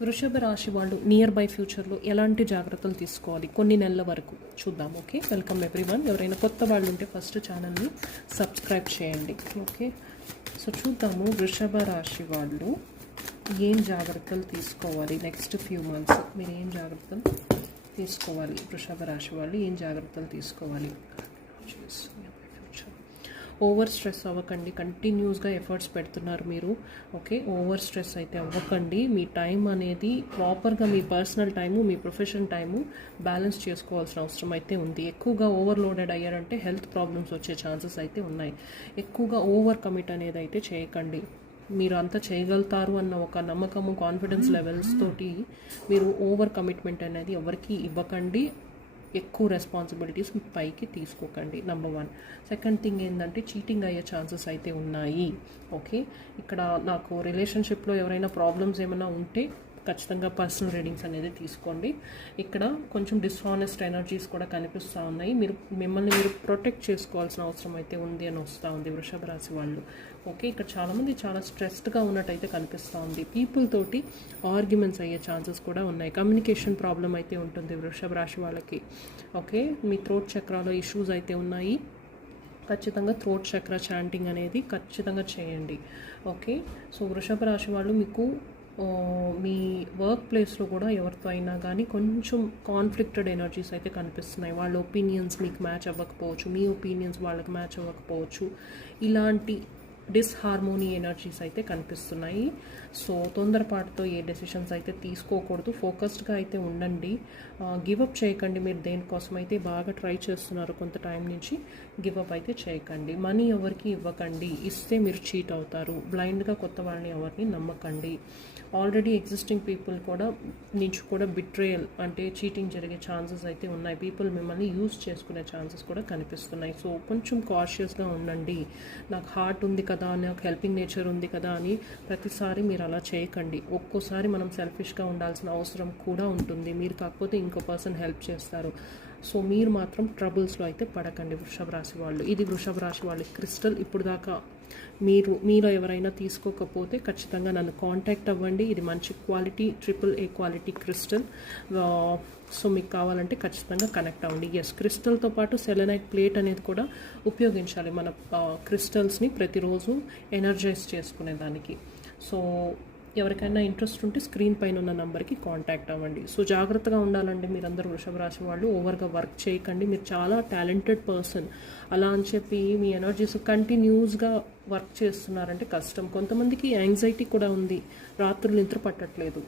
వృషభ రాశి వాళ్ళు నియర్ బై ఫ్యూచర్లో ఎలాంటి జాగ్రత్తలు తీసుకోవాలి కొన్ని నెలల వరకు చూద్దాం. Okay, welcome everyone. ఎవరైనా కొత్త వాళ్ళు ఉంటే ఫస్ట్ ఛానల్ని సబ్స్క్రైబ్ చేయండి. ఓకే, సో చూద్దాము వృషభ రాశి వాళ్ళు ఏం జాగ్రత్తలు తీసుకోవాలి నెక్స్ట్ ఫ్యూ మంత్స్. మీరు ఏం జాగ్రత్తలు తీసుకోవాలి, వృషభ రాశి వాళ్ళు ఏం జాగ్రత్తలు తీసుకోవాలి. ఓవర్ స్ట్రెస్ అవ్వకండి, కంటిన్యూస్గా ఎఫర్ట్స్ పెడుతున్నారు మీరు. ఓకే, ఓవర్ స్ట్రెస్ అయితే అవ్వకండి. మీ టైం అనేది ప్రాపర్గా మీ పర్సనల్ టైము మీ ప్రొఫెషన్ టైము బ్యాలెన్స్ చేసుకోవాల్సిన అవసరం అయితే ఉంది. ఎక్కువగా ఓవర్లోడెడ్ అయ్యారంటే హెల్త్ ప్రాబ్లమ్స్ వచ్చే ఛాన్సెస్ అయితే ఉన్నాయి. ఎక్కువగా ఓవర్ కమిట్ అనేది అయితే చేయకండి. మీరు అంతా చేయగలుగుతారు అన్న ఒక నమ్మకము కాన్ఫిడెన్స్ లెవెల్స్ తోటి మీరు ఓవర్ కమిట్మెంట్ అనేది ఎవరికి ఇవ్వకండి. ఎక్కువ రెస్పాన్సిబిలిటీస్ పైకి తీసుకోకండి, నెంబర్ 1. సెకండ్ థింగ్ ఏంటంటే చీటింగ్ అయ్యే ఛాన్సెస్ అయితే ఉన్నాయి. ఓకే, ఇక్కడ నాకు రిలేషన్షిప్లో ఎవరైనా ప్రాబ్లమ్స్ ఏమైనా ఉంటే ఖచ్చితంగా పర్సనల్ రీడింగ్స్ అనేది తీసుకోండి. ఇక్కడ కొంచెం డిస్హానెస్ట్ ఎనర్జీస్ కూడా కనిపిస్తూ ఉన్నాయి. మిమ్మల్ని మీరు ప్రొటెక్ట్ చేసుకోవాల్సిన అవసరం అయితే ఉంది అని వస్తూ ఉంది వృషభ రాశి వాళ్ళు. ఓకే, ఇక్కడ చాలామంది చాలా స్ట్రెస్డ్గా ఉన్నట్టయితే కనిపిస్తూ ఉంది. పీపుల్ తోటి ఆర్గ్యుమెంట్స్ అయ్యే ఛాన్సెస్ కూడా ఉన్నాయి. కమ్యూనికేషన్ ప్రాబ్లం అయితే ఉంటుంది వృషభ రాశి వాళ్ళకి. ఓకే, మీ థ్రోట్ చక్రాలో ఇష్యూస్ అయితే ఉన్నాయి. ఖచ్చితంగా థ్రోట్ చక్ర చాంటింగ్ అనేది ఖచ్చితంగా చేయండి. ఓకే, సో వృషభ రాశి వాళ్ళు మీకు మీ వర్క్ ప్లేస్లో కూడా ఎవరితో అయినా కానీ కొంచెం కాన్ఫ్లిక్టెడ్ ఎనర్జీస్ అయితే కనిపిస్తున్నాయి. వాళ్ళ ఒపీనియన్స్ మీకు మ్యాచ్ అవ్వకపోవచ్చు, మీ ఒపీనియన్స్ వాళ్ళకి మ్యాచ్ అవ్వకపోవచ్చు. ఇలాంటి డిస్హార్మోనీ ఎనర్జీస్ అయితే కనిపిస్తున్నాయి. సో తొందరపాటుతో ఏ డెసిషన్స్ అయితే తీసుకోకూడదు. ఫోకస్డ్గా అయితే ఉండండి. గివప్ చేయకండి. మీరు దేనికోసం అయితే బాగా ట్రై చేస్తున్నారు కొంత టైం నుంచి, గివప్ అయితే చేయకండి. మనీ ఎవరికి ఇవ్వకండి, ఇస్తే మీరు చీట్ అవుతారు. బ్లైండ్గా కొత్త వాళ్ళని ఎవరిని నమ్మకండి. ఆల్రెడీ ఎగ్జిస్టింగ్ పీపుల్ నుంచి కూడా బిట్రేయల్ అంటే చీటింగ్ జరిగే ఛాన్సెస్ అయితే ఉన్నాయి. పీపుల్ మిమ్మల్ని యూజ్ చేసుకునే ఛాన్సెస్ కూడా కనిపిస్తున్నాయి. సో కొంచెం కాషియస్గా ఉండండి. నాకు హార్ట్ ఉంది కదా, నాకు హెల్పింగ్ నేచర్ ఉంది కదా అని ప్రతిసారి మీరు అలా చేయకండి. ఒక్కోసారి మనం సెల్ఫిష్గా ఉండాల్సిన అవసరం కూడా ఉంటుంది. మీరు కాకపోతే ఇంకో పర్సన్ హెల్ప్ చేస్తారు. సో మీరు మాత్రం ట్రబుల్స్లో అయితే పడకండి వృషభ రాశి వాళ్ళు. ఇది వృషభ రాశి వాళ్ళ క్రిస్టల్. ఇప్పుడు దాకా మీలో ఎవరైనా తీసుకోకపోతే ఖచ్చితంగా నన్ను కాంటాక్ట్ అవ్వండి. ఇది మంచి quality AAA quality crystal. So మీకు కావాలంటే ఖచ్చితంగా కనెక్ట్ అవ్వండి. క్రిస్టల్తో పాటు సెలెనైట్ ప్లేట్ అనేది కూడా ఉపయోగించాలి మన క్రిస్టల్స్ని ప్రతిరోజు ఎనర్జైజ్ చేసుకునేదానికి. సో ఎవరికైనా ఇంట్రెస్ట్ ఉంటే స్క్రీన్ పైన ఉన్న నెంబర్కి కాంటాక్ట్ అవ్వండి. సో జాగ్రత్తగా ఉండాలండి మీరందరూ వృషభ రాశి వాళ్ళు. ఓవర్గా వర్క్ చేయకండి. మీరు చాలా టాలెంటెడ్ పర్సన్. అలా అని చెప్పి మీ ఎనర్జీస్ కంటిన్యూస్గా వర్క్ చేస్తున్నారంటే కష్టం. కొంతమందికి యాంగ్జైటీ కూడా ఉంది, రాత్రులు నిద్ర పట్టట్లేదు.